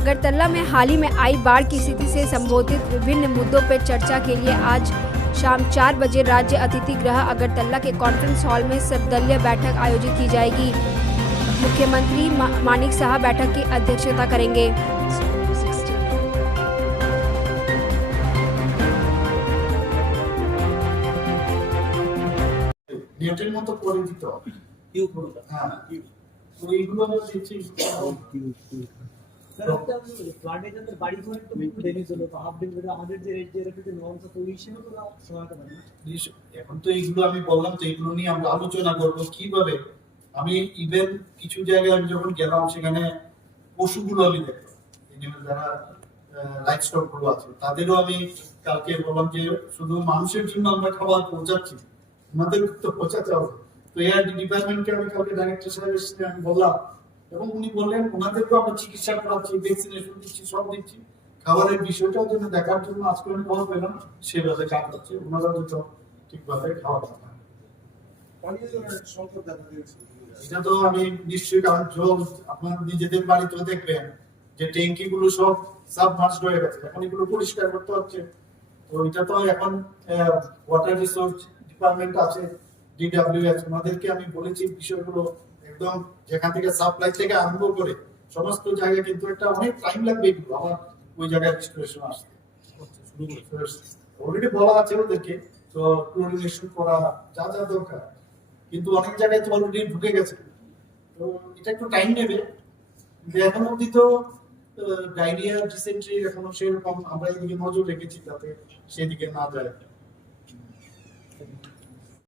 अगरतला में हाल ही में आई बाढ़ की स्थिति से संबोधित विभिन्न मुद्दों पर चर्चा के लिए आज शाम 4 बजे राज्य अतिथि गृह अगरतला के कॉन्फ्रेंस हॉल में सर्वदलीय बैठक आयोजित की जाएगी। मुख्यमंत्री मानिक साहा बैठक की अध्यक्षता करेंगे। নেটের মতো করে দিতে হবে হ্যাঁ তো এইগুলো আমরা দেখছি ফ্লাডে যাদের বাড়ি ঘর একটু ড্যামেজ হলো তো হাফ ড্যামেজ আমাদের যে রেট যে রেটে নর্মস তৈরি হিসেবে তো সহায়তা পাবে না। এখন তো এইগুলো আমি বললাম তো এইগুলো নিয়ে আমরা আলোচনা করব কিভাবে। আমি ইভেন কিছু জায়গায় আমি যখন গেলাম সেখানে পশুগুলো আমি দেখলাম, যারা লাইফ স্টক গুলো আছে তাদেরও আমি কালকে বললাম যে শুধু মানুষের জন্য আমরা খাবার পৌঁছাচ্ছি, আমাদের তো পৌঁছাতে হবে। তো এআর ডিপার্টমেন্টকে আমি কালকে ডাইরেক্টর সাহেবের সাথে আমি বললাম এবং উনি বললেন ওনাদেরকেও আমরা চিকিৎসা করাচ্ছি, ভ্যাকসিনেশন দিচ্ছি, সব দিচ্ছি। খাবারের বিষয়টাও জন্য দেখার জন্য আজকে আমি খবর পেলাম সেভাবে কাজ হচ্ছে, ওনারা তো ঠিকভাবে খাওয়া দাওয়া। এটা তো আমি নিশ্চয়ই, কারণ জল আপনার নিজেদের বাড়িতেও দেখবেন যে ট্যাঙ্কি গুলো সব সাবমার্জড হয়ে গেছে, এখন এগুলো পরিষ্কার করতে হচ্ছে। তো এটা তো এখন ওয়াটার রিসোর্স ডিপার্টমেন্ট আছে, ডিডব্লিউএস, ওনাদেরকে আমি বলেছি বিষয়গুলো একদম যেখান থেকে সাপ্লাই থেকে আরম্ভ করে সমস্ত জায়গায় কিন্তু একটা অনেক টাইম লাগবে এগুলো আমার ওই জায়গায় রেজিস্ট্রেশন আসতে। অলরেডি বলা আছে ওদেরকে তো ক্লোরিনেশন করা যা যা দরকার, কিন্তু অনেক জায়গায় তো অলরেডি ঢুকে গেছে। তো এটা একটু টাইম নেবে, এখন অব্দি তো ডায়রিয়া ডিসেন্ট্রি এখনো সেরকম আমরা এদিকে নজর রেখেছি যাতে সেদিকে না যায়।